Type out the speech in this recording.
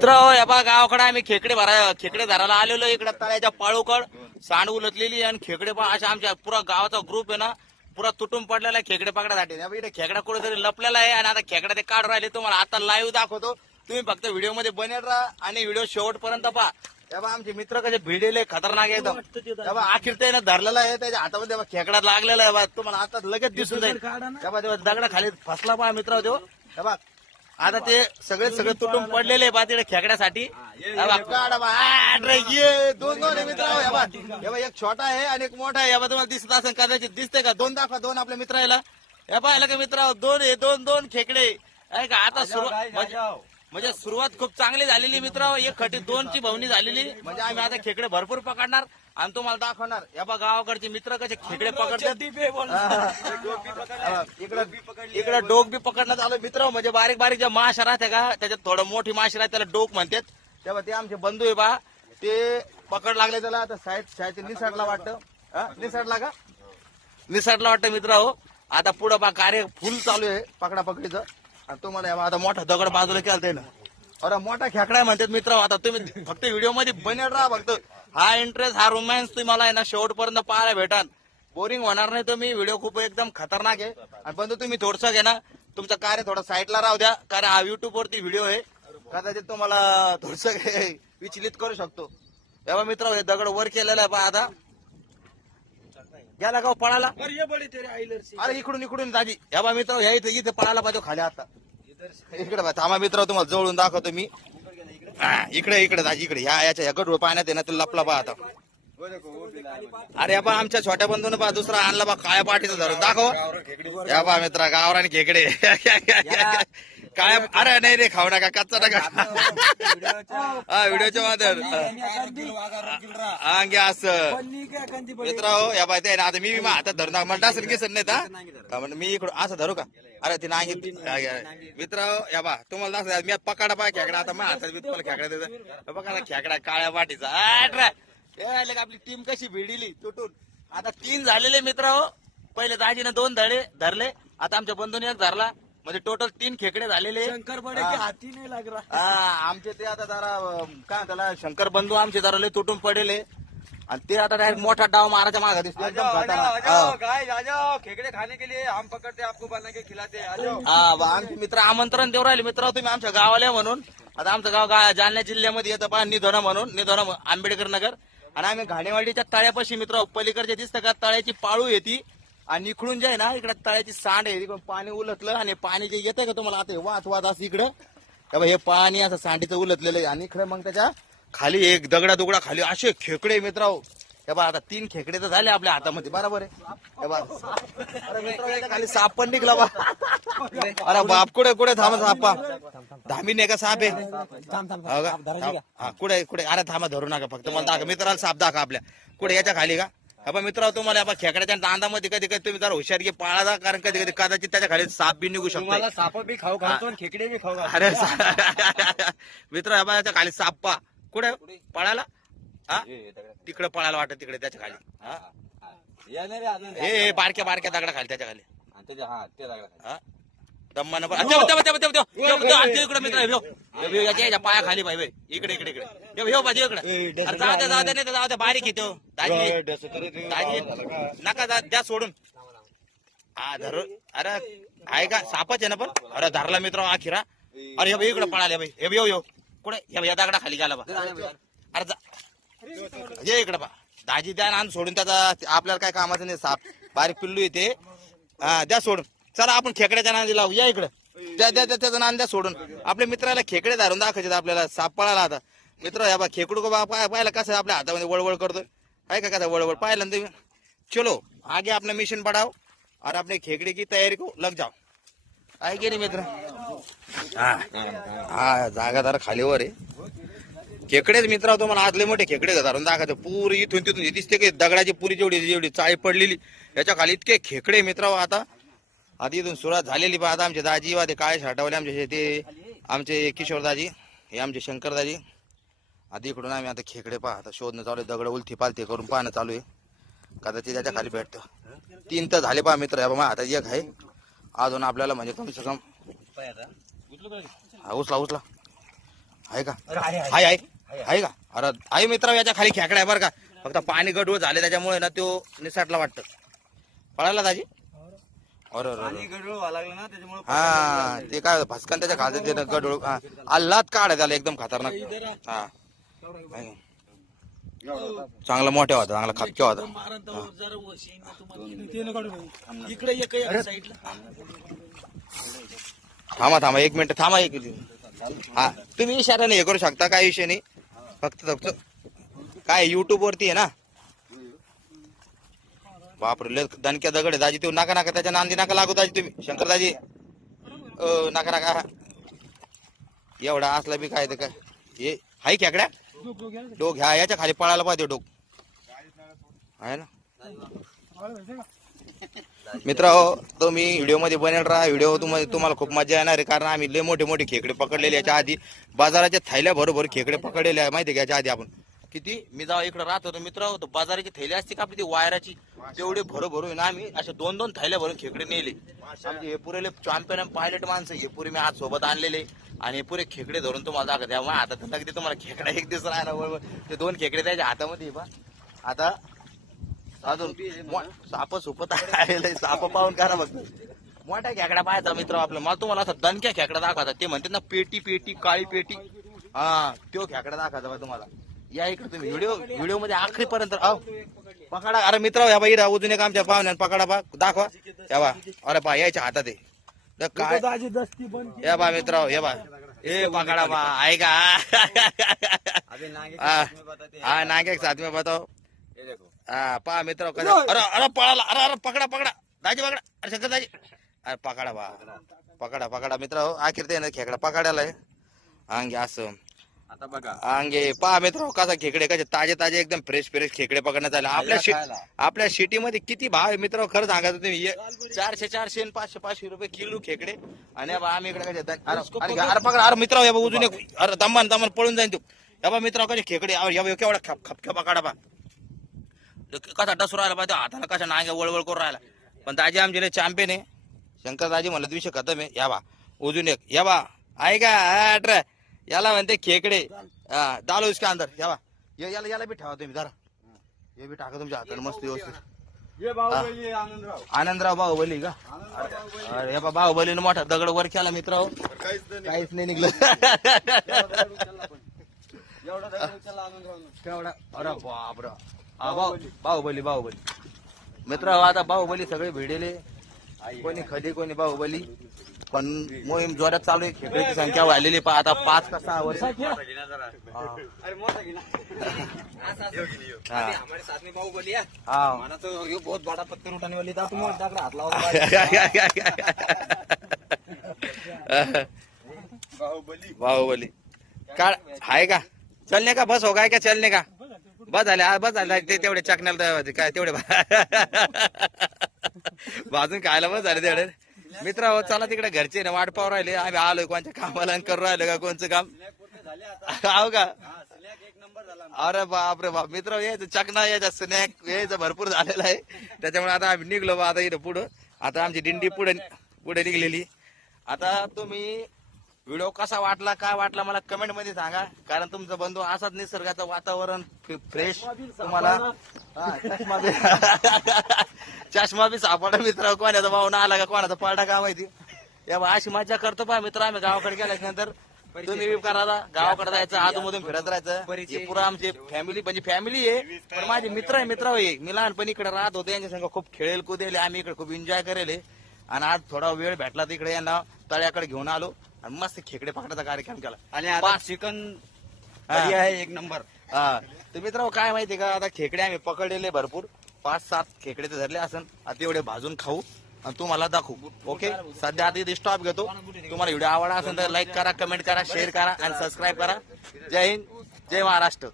मित्र या बा गावाकडे आम्ही खेकडे धरायला आलेलो इकडे तळ्याच्या पाळूकड सांड उलटलेली आणि खेकडे पण अशा आमच्या पुरा गावाचा ग्रुप आहे ना पुरा तुटून पडलेला आहे खेकडे पकडासाठी. इकडे खेकडा कुठेतरी लपलेला आहे आणि आता खेकडा ते काढून राहिले. तुम्हाला आता लाईव्ह दाखवतो, तुम्ही फक्त व्हिडिओ मध्ये बनेल राहा आणि व्हिडिओ शेवटपर्यंत पहा. तेव्हा आमचे मित्र कसे भिडेले खतरनाक एकदम. तेव्हा अखेर त्यानं धरलेला आहे, त्याच्या हातामध्ये खेकडा लागलेला आहे. तुम्हाला आता लगेच दिसून जाईल. तेव्हा तेव्हा दगडा खाली फसला पहा मित्र तो. तेव्हा आता ते सगळे तुटून पडलेले आहे तिकडे खेकड्यासाठी. दोन आहे मित्र. एक छोटा आहे आणि एक मोठा आहे. तुम्हाला दिसत असेल कदाचित, दिसते का? दोन दाखवा, दोन आपल्या मित्र याला. या पाहिलं का मित्र, दोन आहे, दोन खेकडे आहे का. आता म्हणजे सुरुवात खूप चांगली झालेली मित्र. एक खटी दोनची भवनी झालेली. म्हणजे आम्ही आता खेकडे भरपूर पकडणार आणि तुम्हाला दाखवणार. या बा गावाकडचे मित्र कसे खेकडे पकडतात. इकडे डोक बी पकडण्यात आलो मित्र. म्हणजे बारीक बारीक ज्या माशा राहते का, त्याच्यात थोडं मोठी माशी राहते त्याला डोक म्हणतात. तेव्हा ते आमचे बंधू आहे बा, ते पकड लागले त्याला. आता शाळेत निसटला वाटतं. निसटला का? निसटला वाटतं मित्र. हो आता पुढं बा कार्य फुल चालू आहे पकडा पकडीचं. तुम्हाला आता मोठा दगड बाजूला केला ना. अरे मोठा खेकडा म्हणतात मित्र. आता तुम्ही फक्त व्हिडिओ मध्ये बनेल राहा. फक्त हा इंटरेस्ट, हा रोमॅन्स तुम्हाला आहे ना शेवटपर्यंत पाहायला भेटाल. बोरिंग होणार नाही तुम्ही. व्हिडिओ खूप एकदम खतरनाक आहे. आणि पण तुम्ही थोडसं घे ना, तुमचं कार्य थोडं साईडला राहू द्या, कारण हा युट्यूब वरती व्हिडिओ आहे. कदाचित तुम्हाला थोडसं विचलित करू शकतो. तेव्हा मित्र हे दगड वर केलेला आहे पहा. आता गेला का पळाला? अरे इकडून दाजी. या बा मित्र, या इथे पळायला पाहिजे खाली. आता इकडे बा थांबा मित्र, तुम्हाला जवळून दाखवतो मी. इकडे दाजी, इकडे याच्या या गडूळ पाण्यात आहे ना, ते लपला बा आता. अरे बा आमच्या छोट्या बंधून बा दुसरा आणला बा काळ्या पाठीचं धरून. दाखव या बा मित्र, गावरान खेकडे काळ्या. अरे नाही रे, खाऊ नका, कच्चा नका. हा व्हिडिओच्या माध्यम अंगे असं मित्र. हो या बाय ते आता मी हातात धरून मला असेल की सर नाही मी इकडं असं धरू का? अरे ते नाही मित्र. या बा तुम्हाला दाखव, मी पकडा पाय खेकडा. आता माझ्या हातात मी तुम्हाला खेकडा देतो बघा ना. खेकडा काळ्या पाठीचा. आपली टीम कशी भिडली तुटून. आता 3 झालेले मित्र. हो पहिले दाजीने 2 धरले, आता आमच्या बंधूने 1 धरला. म्हणजे टोटल 3 खेकडे झालेले. शंकर बडे की हाती नाही लाग रहा. आमचे ते आता जरा काय त्याला शंकर बंधू आमचे जरा लय तुटून पडले. आणि ते आता डायरेक्ट मोठा डाव मारायच्या मागा दिसतो. खेकडे खाने के लिए हम पकड़ते आपको बना के खिलाते. आमचे मित्र आमंत्रण देऊ राहिले मित्र तुम्ही आमच्या गावाला म्हणून. आता आमचं गाव जालना जिल्ह्यामध्ये येतं पहा, निधोना म्हणून. निधोना आंबेडकर नगर. आणि आम्ही घाणेवाडीच्या तळ्यापाशी मित्र, पलीकडचे दिसतं का तळ्याची पाळू येते. आणि इकडून जे आहे ना, इकडे तळ्याची सांड आहे, तिकडून पाणी उलटलं. आणि पाणी जे येतंय का तुम्हाला आता वाच असं इकडं हे पाणी असं सांडीचं उलटलेलं आहे. आणि इकडे मग त्याच्या खाली एक दगडा खाली असे खेकडे मित्र. हे बा आता 3 खेकडे तर झाले आपल्या हातामध्ये. बरोबर आहे. हे बा अरे मित्र, खाली साप पण निघला बा. अरे बाप कुठे थांबा सापा. धामीने का साप आहे? कुठे अरे थांबा, धरू नका. फक्त मला दाखवा मित्राला साप दाखवा आपल्या. कुठे याच्या खाली का? हा मित्र, तुम्हाला खेकड्याच्या दांडामध्ये कधी तुम्ही जरा हुशार घे पाळा. कारण कधी कदाचित त्याच्या खाली साप बी निघू शकतो. साप बी खाऊ घालतो, खेकडे बी खाऊ. अरे मित्र, याच्या खाली साप पा. कुठे पळायला? हा तिकडे पळायला वाटत, तिकडे त्याच्या खाली. हे बारक्या दगडा खाली, त्याच्या खाली. दम्मान इकडे मित्र, याच्या पाया खाली पाहिजे. इकडे पाहिजे इकडे. जाऊ दे नाही तर जाऊ दे, बारीक येतो दाजी. नका द्या सोडून. धरू. अरे आहे का? सापच आहे ना पण. अरे धरला मित्र आखिरा. अरे हे इकडे पळाले भाई. हे कुठे या दगडा खाली गेला बा. अरे ये इकडे बा. दाजी द्या नान सोडून. त्याचा आपल्याला काय कामाचं नाही. साप बारीक पिल्लू येते. द्या सोडून. चला आपण खेकड्याच्या नांदी लावू. या इकडे. द्या त्याचं नांद द्या सोडून. आपल्या मित्राला खेकडे धरून दाखवायचे आपल्याला. साप पळाला आता मित्र. या बा खेकडू का पाहिला कसं आपल्या हातामध्ये वळवळ करतोय. आहे का कसा वळवळ पाहिलं ना तुम्ही. चलो आगे अपना मिशन बढ़ाओ और अपने खेकड़े की तैयारी को लग जाओ. आहे की नाही मित्र? हा जागा जरा खालीवर आहे. खेकडेच मित्र तुम्हाला आतले मोठे खेकडे धरून दाखवायचं. पुरी इथून तिथून दिसते की दगडाची पुरी जेवढी चाळी पडलेली याच्या खाली इतके खेकडे मित्र. आता आधी इथून सुरुवात झालेली पहा. आता आमचे दाजी वादे काळे साठवले आमचे, ते आमचे किशोर दाजी, हे आमचे शंकर दाजी. आधी इकडून आम्ही आता खेकडे पहा आता शोधणं चालू आहे. दगड उलथी पालथी करून पाहणं चालू आहे. कदाचित त्याच्या खाली भेटतं. 3 तर झाले पहा मित्र. आता 1 आहे अजून आपल्याला. म्हणजे कमी से कम उचला आहे का आहे का अरे आहे मित्र याच्या खाली खेकडा आहे बरं का फक्त पाणी गडूळ झाले त्याच्यामुळे ना तो निसाटला वाटतं पळाला दाजी अरे पाणी गडूळ व्हायला लागलं ना त्याच्यामुळे हा ते काय भस्कन त्याच्या खालचं ते गडूळ आल्हाद काढ त्याला एकदम खतरनाक हा चांगला मोठा होता चांगला खपक्या होता इकडे एक साईडला थांबा 1 मिनिट थांबा एक हा तुम्ही इशाऱ्याने हे करू शकता काय विषय नाही फक्त काय युट्यूब वरती आहे ना बापरे लय दणक्या दगड आहे दाजी तू नका त्याच्या नांदी नका लागू दाजी तुम्ही शंकर दाजी नका एवढा असला बी काय ते काय हे हाय खेकड्या डोक ह्या याच्या खाली पळायला पाहिजे डोक आहे ना मित्र तो मी व्हिडिओ मध्ये बनेल राहा व्हिडिओ तुम्हाला खूप मजा येणार आहे कारण आम्ही लय मोठे खेकडे पकडलेले याच्या आधी बाजाराच्या थैल्या बरोबर खेकडे पकडलेले आहे माहिती आहे याच्या आधी आपण किती मी जेव्हा इकडे राहत होतो मित्र होतो बाजाराची थैली असते का आपली ती वायराची तेवढे भरून ना आम्ही अशा 2 थैल्या भरून खेकडे नेले आमचे हे पुरेले चॅम्पियन पायलट माणसं हे पुरे मी आज सोबत आणलेले आणि पुरे खेकडे धरून तुम्हाला दाखवत त्यामुळे आता अगदी तुम्हाला खेकडा एक दिवस राहिला बरोबर ते 2 खेकडे त्याच्या हातामध्ये बा आता अजून साप सुपत आलेले साप पाहून करा बघ मोठा खेकडा पाहायचा मित्र आपलं मला तुम्हाला असं दणक्या खेकडा दाखवता ते म्हणते ना पेटी काळी पेटी हा तो खेकडा दाखवता बा तुम्हाला या इकडे तुम्ही व्हिडिओ मध्ये आखरीपर्यंत पकडा अरे मित्र या बाई अजून एक आमच्या पाहुण्यान पकडा बा दाखवा या बा अरे बा यायच्या हातात आहे काय या बा मित्र या बा ए पकडा बा आहे का हा नागे साथ में बताओ हा पहा मित्र कसा अरे पळाला अरे पकडा दाजी पकडा अरे शंकर दाजी अरे पकडा बा पकडा मित्र आखिर ते खेकडा पकडायला अंगे असं आता बघा अंगे पहा मित्र कसा खेकडे कसे ताजे एकदम फ्रेश खेकडे पकडण्यात आले आपल्या सिटीमध्ये किती भाव आहे मित्र खरं सांगा तुम्ही 400 आणि 500 रुपये किलो खेकडे आणि आम्ही इकडे कसे अरे पकडा अरे मित्र अजून अरे दमान पळून जाईन तू या बा मित्र कसे खेकडे केवढा खपक्या पकडा बा कसा डसू राहिला पाहिजे हाताला कशा नांग्या वळवळ करून राहिला पण दाजी आमचे चॅम्पियन आहे शंकर दाजी म्हणलं विषय खतम आहे या बा अजून एक या बा आहे का याला म्हणते खेकडे डालो इसके अंदर या बा याला बी ठेवा तुम्ही जरा हे बी टाका तुमच्या हाताने मस्त व्यवस्थित आनंदराव बाहुबली का अरे बा बाहुबलीने मोठा दगड वर केला मित्र काहीच नाही निघलं अरे बापरा बाहुबली मित्र आता बाहुबली सगळे भिडेले कोणी खली कोणी बाहुबली पण मोहीम जोरात चालू आहे खेकड्याची संख्या वाढलेली आता 5 का 6 वर्ष हमारे साथ में बाहुबली है हाँ माना तो ये बहुत बड़ा पत्थर उठाने वाली था तुम हाथ लाओ बाहुबली का आहे का चलने का बस होगा क्या चलने का बस झाले ते तेवढे चकण्याला काय तेवढे बाजून खायला बस झाले तेवढे मित्र चला तिकडे घरचे ना वाट पाहू राहिले आम्ही आलोय कोणत्या कामाला करू राहिलो का कोणचं काम हो का अरे बाप रे बाप मित्र यायचं चकना यायचा स्नॅक यायचं भरपूर झालेला आहे त्याच्यामुळे आता आम्ही निघलो बा आता इथं पुढं आता आमची दिंडी पुढे निघलेली आता तुम्ही व्हिडिओ कसा वाटला काय वाटला मला कमेंट मध्ये सांगा कारण तुमचा बंधू असाच निसर्गाचं वातावरण फ्रेश तुम्हाला चष्मा बी सापडा मित्र कोणाचा भावना आला का कोणाचा पडा का माहिती या अशी मजा करतो पहा मित्र आम्ही गावाकडे गेल्यानंतर तुम्ही बी करा गावाकडे जायचं आतमधून फिरत राहायचं हे पुरा आमची फॅमिली म्हणजे फॅमिली आहे पण माझे मित्र आहे मी लहानपणी इकडे राहत होते यांच्या संग खूप खेळेल कुदेल आम्ही इकडे खूप एन्जॉय करेल आणि आज थोडा वेळ भेटला तिकडे यांना तळ्याकडे घेऊन आलो आणि मस्त खेकडे पकडायचा कार्यक्रम केला आणि चिकन आहे 1 नंबर तर मित्र काय माहितीये का आता खेकडे आम्ही पकडलेले भरपूर 5-7 खेकडे तर धरले असन आता एवढे भाजून खाऊ आणि तुम्हाला दाखवू ओके सध्या आता इथे स्टॉप घेतो तुम्हाला व्हिडिओ आवडला असेल तर लाईक करा कमेंट करा शेअर करा आणि सबस्क्राईब करा जय हिंद जय महाराष्ट्र